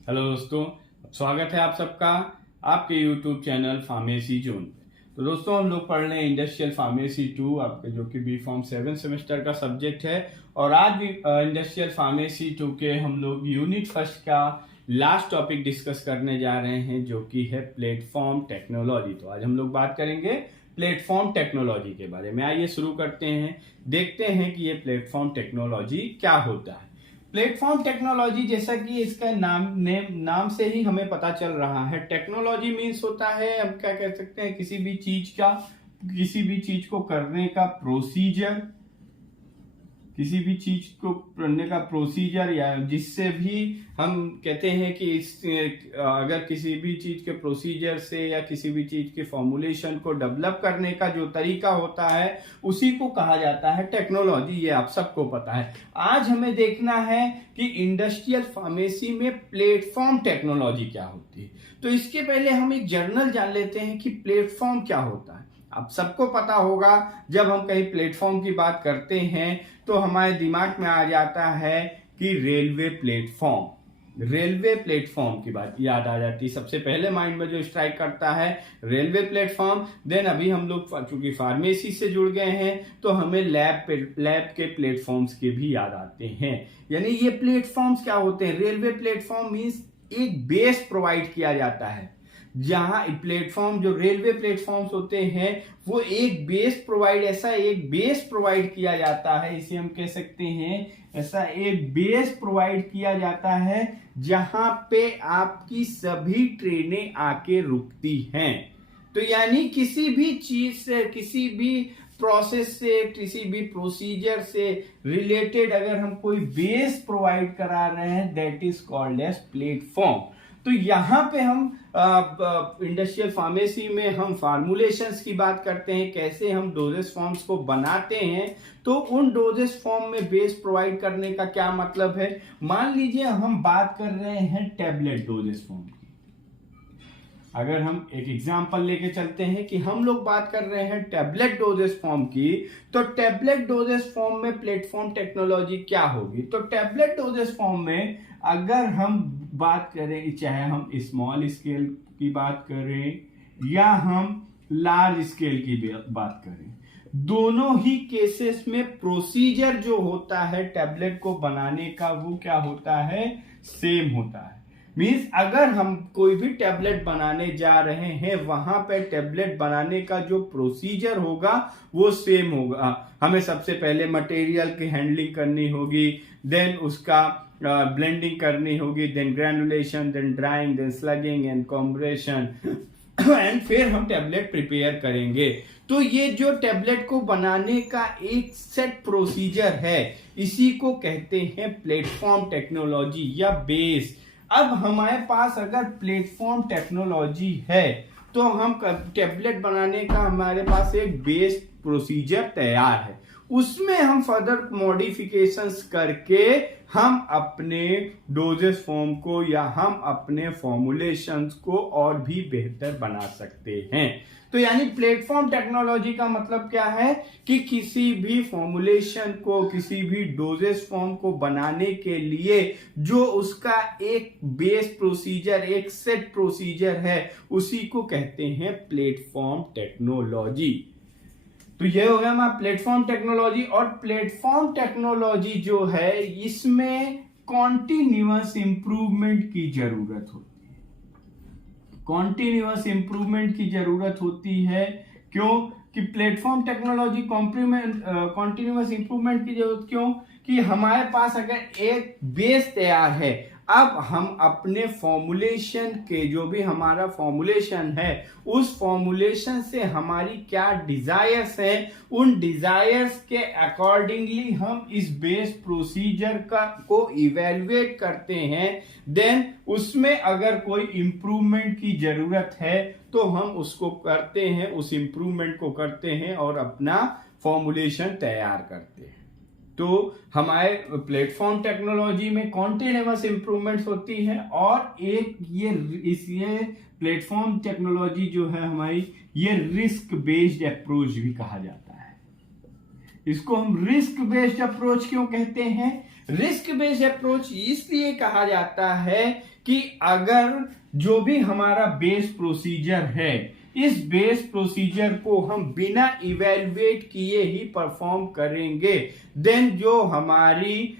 Hello दोस्तों, स्वागत है आप सबका आपके यूट्यूब चैनल फार्मेसी जोन पे। तो दोस्तों हम लोग पढ़ रहे हैं इंडस्ट्रियल फार्मेसी 2 आपके जो कि बी फॉर्म 7 सेमेस्टर का सब्जेक्ट है। और आज भी इंडस्ट्रियल फार्मेसी 2 के हम लोग यूनिट फर्स्ट का लास्ट टॉपिक डिस्कस करने जा रहे हैं जो कि है प्लेटफॉर्म टेक्नोलॉजी। तो आज हम लोग बात करेंगे प्लेटफॉर्म टेक्नोलॉजी के बारे में। आइए शुरू करते हैं, देखते हैं कि ये प्लेटफॉर्म टेक्नोलॉजी क्या होता है। प्लेटफॉर्म टेक्नोलॉजी, जैसा कि इसका नाम से ही हमें पता चल रहा है, टेक्नोलॉजी मीन्स होता है, हम क्या कह सकते हैं, किसी भी चीज को करने का प्रोसीजर, किसी भी चीज को करने का प्रोसीजर, या जिससे भी हम कहते हैं कि अगर किसी भी चीज के प्रोसीजर से या किसी भी चीज के फॉर्मुलेशन को डेवलप करने का जो तरीका होता है उसी को कहा जाता है टेक्नोलॉजी। ये आप सबको पता है। आज हमें देखना है कि इंडस्ट्रियल फार्मेसी में प्लेटफॉर्म टेक्नोलॉजी क्या होती है। तो इसके पहले हम एक जर्नल जान लेते हैं कि प्लेटफॉर्म क्या होता है। आप सबको पता होगा, जब हम कहीं प्लेटफॉर्म की बात करते हैं तो हमारे दिमाग में आ जाता है कि रेलवे प्लेटफॉर्म की बात याद आ जाती है। सबसे पहले माइंड में जो स्ट्राइक करता है रेलवे प्लेटफॉर्म। देन अभी हम लोग चूंकि फार्मेसी से जुड़ गए हैं तो हमें लैब के प्लेटफॉर्म्स के भी याद आते हैं। यानी ये प्लेटफॉर्म्स क्या होते हैं? रेलवे प्लेटफॉर्म मीन्स एक बेस प्रोवाइड किया जाता है, जहां प्लेटफॉर्म जो रेलवे प्लेटफॉर्म्स होते हैं वो एक बेस प्रोवाइड किया जाता है। इसे हम कह सकते हैं, ऐसा एक बेस प्रोवाइड किया जाता है जहां पे आपकी सभी ट्रेनें आके रुकती हैं। तो यानी किसी भी चीज से, किसी भी प्रोसेस से, किसी भी प्रोसीजर से रिलेटेड अगर हम कोई बेस प्रोवाइड करा रहे हैं, that is called as platform. तो यहां पे हम इंडस्ट्रियल फार्मेसी में हम फार्मूलेशंस की बात करते हैं, कैसे हम डोजेस फॉर्म्स को बनाते हैं। तो उन डोजेस फॉर्म में बेस प्रोवाइड करने का क्या मतलब है? मान लीजिए हम बात कर रहे हैं टैबलेट डोजेस फॉर्म की। अगर हम एक एग्जांपल लेके चलते हैं कि हम लोग बात कर रहे हैं टैबलेट डोजेस फॉर्म की, तो टैबलेट डोजेस फॉर्म में प्लेटफॉर्म टेक्नोलॉजी क्या होगी? तो टैबलेट डोजेस फॉर्म में अगर हम बात करें, चाहे हम स्मॉल स्केल की बात करें या हम लार्ज स्केल की बात करें, दोनों ही केसेस में प्रोसीजर जो होता है टैबलेट को बनाने का वो क्या होता है? सेम होता है। मीन्स अगर हम कोई भी टैबलेट बनाने जा रहे हैं, वहां पे टैबलेट बनाने का जो प्रोसीजर होगा वो सेम होगा। हमें सबसे पहले मटेरियल की हैंडलिंग करनी होगी, देन उसका ब्लेंडिंग करनी होगी, then granulation, then drying, then slugging and compression, and फिर हम टैबलेट प्रिपेयर करेंगे। तो ये जो टैबलेट को बनाने का एक सेट प्रोसीजर है, इसी को कहते हैं प्लेटफॉर्म टेक्नोलॉजी या बेस। अब हमारे पास अगर प्लेटफॉर्म टेक्नोलॉजी है तो हम टैबलेट बनाने का हमारे पास एक बेस प्रोसीजर तैयार है, उसमें हम फर्दर मॉडिफिकेशंस करके हम अपने डोजेस फॉर्म को या हम अपने फॉर्मुलेशंस को और भी बेहतर बना सकते हैं। तो यानी प्लेटफॉर्म टेक्नोलॉजी का मतलब क्या है कि किसी भी फॉर्मुलेशन को, किसी भी डोजेस फॉर्म को बनाने के लिए जो उसका एक बेस प्रोसीजर, एक सेट प्रोसीजर है, उसी को कहते हैं प्लेटफॉर्म टेक्नोलॉजी। तो ये हो गया हमारा प्लेटफॉर्म टेक्नोलॉजी। और प्लेटफॉर्म टेक्नोलॉजी जो है इसमें कॉन्टिन्यूअस इंप्रूवमेंट की जरूरत होती है। कॉन्टिन्यूअस इंप्रूवमेंट की जरूरत होती है। क्यों कि प्लेटफॉर्म टेक्नोलॉजी कॉन्टिन्यूअस इंप्रूवमेंट की जरूरत क्यों? कि हमारे पास अगर एक बेस तैयार है, अब हम अपने फॉर्मुलेशन के, जो भी हमारा फॉर्मुलेशन है, उस फॉर्मुलेशन से हमारी क्या डिजायर्स हैं, उन डिजायर्स के अकॉर्डिंगली हम इस बेस प्रोसीजर को इवेलुएट करते हैं। देन उसमें अगर कोई इंप्रूवमेंट की जरूरत है तो हम उसको करते हैं, उस इंप्रूवमेंट को करते हैं और अपना फॉर्मुलेशन तैयार करते हैं। तो हमारे प्लेटफॉर्म टेक्नोलॉजी में कॉन्टिन्यूअस इंप्रूवमेंट्स होती है। और एक ये प्लेटफॉर्म टेक्नोलॉजी जो है हमारी, ये रिस्क बेस्ड अप्रोच भी कहा जाता है। इसको हम रिस्क बेस्ड अप्रोच क्यों कहते हैं? रिस्क बेस्ड अप्रोच इसलिए कहा जाता है कि अगर जो भी हमारा बेस प्रोसीजर है, इस बेस प्रोसीजर को हम बिना इवेलुएट किए ही परफॉर्म करेंगे, देन जो हमारी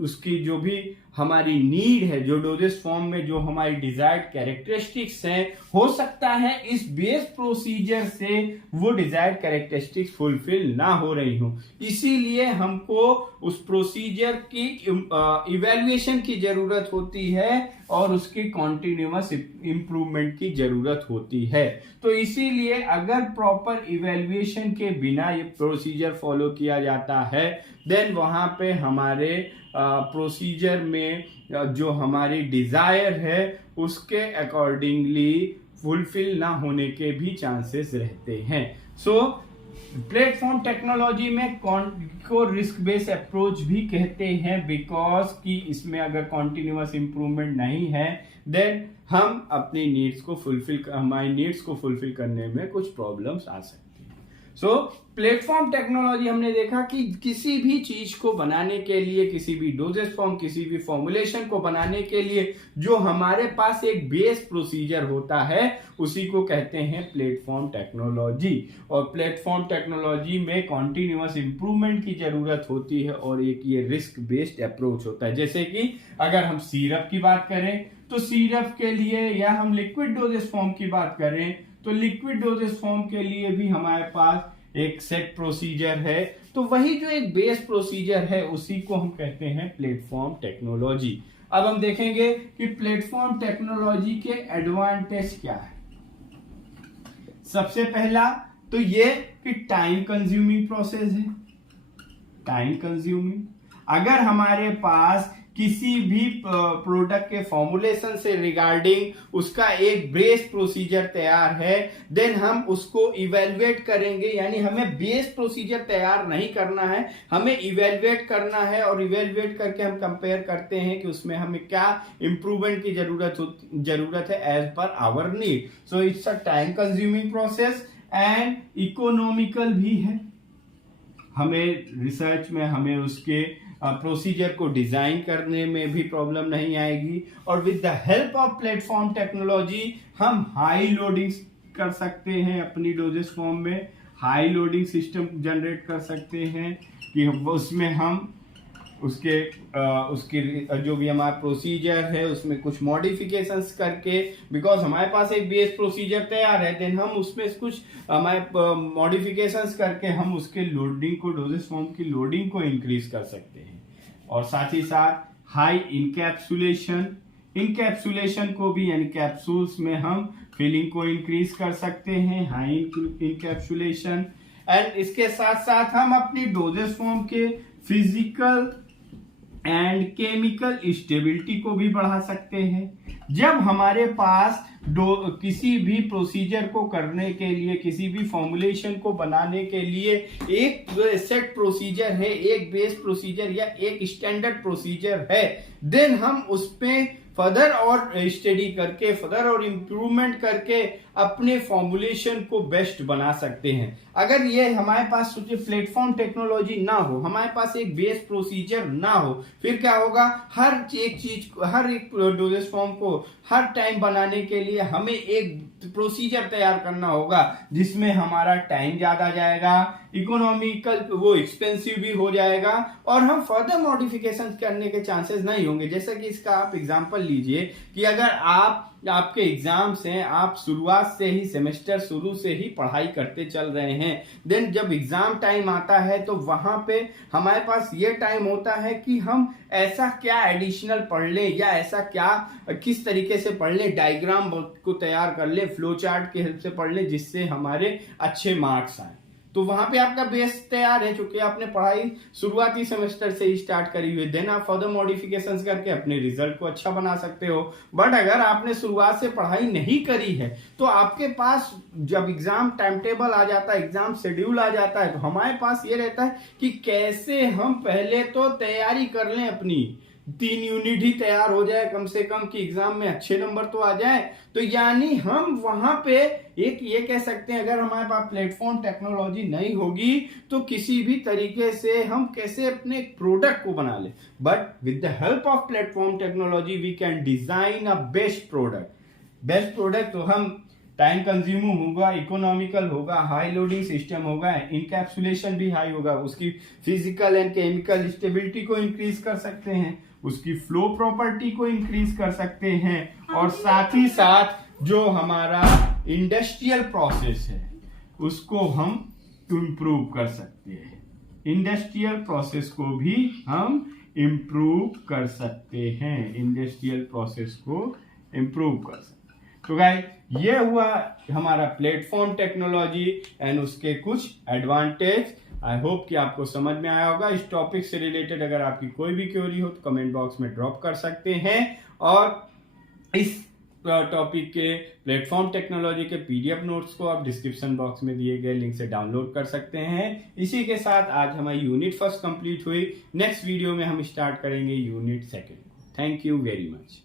उसकी जो भी हमारी नीड है, जो डोजेस फॉर्म में जो हमारी डिजायर्ड कैरेक्टरिस्टिक्स हैं, हो सकता है इस बेस प्रोसीजर से वो डिजायर्ड कैरेक्टरिस्टिक्स फुलफिल ना हो रही हो। इसीलिए हमको उस प्रोसीजर की इवैल्यूएशन की जरूरत होती है और उसकी कॉन्टिन्यूअस इंप्रूवमेंट की जरूरत होती है। तो इसीलिए अगर प्रॉपर इवैल्यूएशन के बिना ये प्रोसीजर फॉलो किया जाता है, देन वहां पे हमारे प्रोसीजर में जो हमारी डिजायर है उसके अकॉर्डिंगली फुलफिल ना होने के भी चांसेस रहते हैं। सो प्लेटफॉर्म टेक्नोलॉजी में को रिस्क बेस्ड अप्रोच भी कहते हैं, बिकॉज कि इसमें अगर कॉन्टिन्यूअस इंप्रूवमेंट नहीं है, देन हम अपनी हमारी नीड्स को फुलफिल करने में कुछ प्रॉब्लम्स आ सकती हैं। सो प्लेटफॉर्म टेक्नोलॉजी हमने देखा कि किसी भी चीज को बनाने के लिए, किसी भी डोजेस फॉर्म, किसी भी फॉर्मुलेशन को बनाने के लिए जो हमारे पास एक बेस प्रोसीजर होता है, उसी को कहते हैं प्लेटफॉर्म टेक्नोलॉजी। और प्लेटफॉर्म टेक्नोलॉजी में कॉन्टिन्यूअस इंप्रूवमेंट की जरूरत होती है और एक ये रिस्क बेस्ड अप्रोच होता है। जैसे कि अगर हम सिरप की बात करें तो सिरप के लिए, या हम लिक्विड डोजेस फॉर्म की बात करें तो लिक्विड डोजेस फॉर्म के लिए भी हमारे पास एक सेट प्रोसीजर है। तो वही जो एक बेस प्रोसीजर है उसी को हम कहते हैं प्लेटफॉर्म टेक्नोलॉजी। अब हम देखेंगे कि प्लेटफॉर्म टेक्नोलॉजी के एडवांटेज क्या है। सबसे पहला तो ये कि टाइम कंज्यूमिंग प्रोसेस है। टाइम कंज्यूमिंग, अगर हमारे पास किसी भी प्रोडक्ट के फॉर्मुलेशन से रिगार्डिंग उसका एक बेस प्रोसीजर तैयार है, देन हम उसको इवेलुएट करेंगे। यानी हमें बेस प्रोसीजर तैयार नहीं करना है, हमें इवेलुएट करना है और इवेलुएट करके हम कंपेयर करते हैं कि उसमें हमें क्या इंप्रूवमेंट की जरूरत है एज पर our need. So it's a time consuming process and economical भी है। हमें रिसर्च में हमें उसके प्रोसीजर को डिजाइन करने में भी प्रॉब्लम नहीं आएगी, और with the help of platform technology हम हाई लोडिंग कर सकते हैं। अपनी डोजेस फॉर्म में हाई लोडिंग सिस्टम जनरेट कर सकते हैं कि उसमें हम उसके जो भी हमारा प्रोसीजर है उसमें कुछ मॉडिफिकेशंस करके, बिकॉज हमारे पास एक बेस प्रोसीजर तैयार है, देन हम उसमें कुछ हमारे मॉडिफिकेशंस करके हम उसके लोडिंग को, डोजेस फॉर्म की लोडिंग को इंक्रीज कर सकते हैं। और साथ ही साथ हाई इंकैप्सुलेशन को भी, यानी कैप्सूल्स में हम फिलिंग को इंक्रीज कर सकते हैं, हाई इंकैप्सुलेशन। एंड इसके साथ साथ हम अपनी डोजेस फॉर्म के फिजिकल एंड केमिकल स्टेबिलिटी को भी बढ़ा सकते हैं। जब हमारे पास किसी भी प्रोसीजर को करने के लिए, किसी भी फॉर्मुलेशन को बनाने के लिए एक सेट प्रोसीजर है, एक बेस प्रोसीजर या एक स्टैंडर्ड प्रोसीजर है, देन हम उसमें फर्दर और स्टडी करके, फर्दर और इम्प्रूवमेंट करके अपने फॉर्मुलेशन को बेस्ट बना सकते हैं। अगर ये हमारे पास प्लेटफॉर्म टेक्नोलॉजी ना हो, हमारे पास एक बेस प्रोसीजर ना हो, फिर क्या होगा, हर एक डोजेस फॉर्म को हर टाइम बनाने के लिए हमें एक प्रोसीजर तैयार करना होगा, जिसमें हमारा टाइम ज्यादा जाएगा, इकोनॉमिकल वो एक्सपेंसिव भी हो जाएगा, और हम फर्दर मॉडिफिकेशन करने के चांसेस नहीं होंगे। जैसा कि इसका आप एग्जांपल लीजिए कि अगर आपके एग्जाम्स हैं, आप शुरुआत से ही, सेमेस्टर शुरू से ही पढ़ाई करते चल रहे हैं, देन जब एग्जाम टाइम आता है तो वहां पे हमारे पास ये टाइम होता है कि हम ऐसा क्या एडिशनल पढ़ लें, या ऐसा क्या किस तरीके से पढ़ लें, डायग्राम को तैयार कर लें, फ्लो चार्ट के हेल्प से पढ़ लें, जिससे हमारे अच्छे मार्क्स आए। तो वहां पे आपका बेस तैयार है, चूंकि आपने पढ़ाई शुरुआती सेमेस्टर से ही स्टार्ट करी हुई, देन आप फर्दर मॉडिफिकेशंस करके अपने रिजल्ट को अच्छा बना सकते हो। बट अगर आपने शुरुआत से पढ़ाई नहीं करी है तो आपके पास जब एग्जाम टाइम टेबल आ जाता है, एग्जाम शेड्यूल आ जाता है, तो हमारे पास ये रहता है कि कैसे हम पहले तो तैयारी कर लें अपनी, 3 यूनिट ही तैयार हो जाए कम से कम कि एग्जाम में अच्छे नंबर तो आ जाए। तो यानी हम वहां पे एक ये कह सकते हैं, अगर हमारे पास प्लेटफॉर्म टेक्नोलॉजी नहीं होगी तो किसी भी तरीके से हम कैसे अपने प्रोडक्ट को बना ले, but with the help of platform technology we can design a best product. तो हम टाइम कंज्यूमिंग होगा, इकोनॉमिकल होगा, हाई लोडिंग सिस्टम होगा, इनकैप्सुलेशन भी हाई होगा, उसकी फिजिकल एंड केमिकल स्टेबिलिटी को इंक्रीज कर सकते हैं, उसकी फ्लो प्रॉपर्टी को इंक्रीज कर सकते हैं, और साथ ही साथ जो हमारा इंडस्ट्रियल प्रोसेस है उसको हम इम्प्रूव कर सकते हैं। इंडस्ट्रियल प्रोसेस को भी हम इम्प्रूव कर सकते हैं। तो गाइस ये हुआ हमारा प्लेटफॉर्म टेक्नोलॉजी एंड उसके कुछ एडवांटेज। आई होप कि आपको समझ में आया होगा। इस टॉपिक से रिलेटेड अगर आपकी कोई भी क्वेरी हो तो कमेंट बॉक्स में ड्रॉप कर सकते हैं, और इस टॉपिक के प्लेटफॉर्म टेक्नोलॉजी के पीडीएफ नोट्स को आप डिस्क्रिप्शन बॉक्स में दिए गए लिंक से डाउनलोड कर सकते हैं। इसी के साथ आज हमारी यूनिट फर्स्ट कंप्लीट हुई। नेक्स्ट वीडियो में हम स्टार्ट करेंगे unit second. Thank you very much.